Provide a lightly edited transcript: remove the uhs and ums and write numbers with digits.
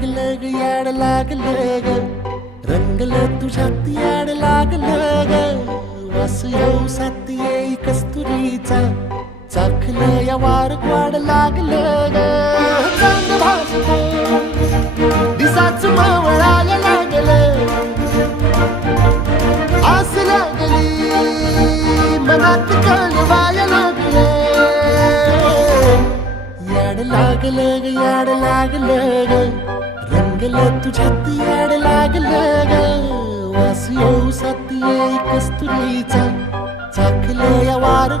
लागलं ग याड लागलं ग रंगलं तुझ्यात याड लागलं ग वास येऊ सात येई कस्तुरीचा चाखलं या वार वाड लागलं ग चांग भासतो दिसाच मावळायला लागलं आस लागली मनात कळवायला लागलं याड लागलं ग याड लागलं ग रंगलं तुझ्यात याड लागलं ग वास येऊ सात येई कस्तुरीचा चाखलं या वार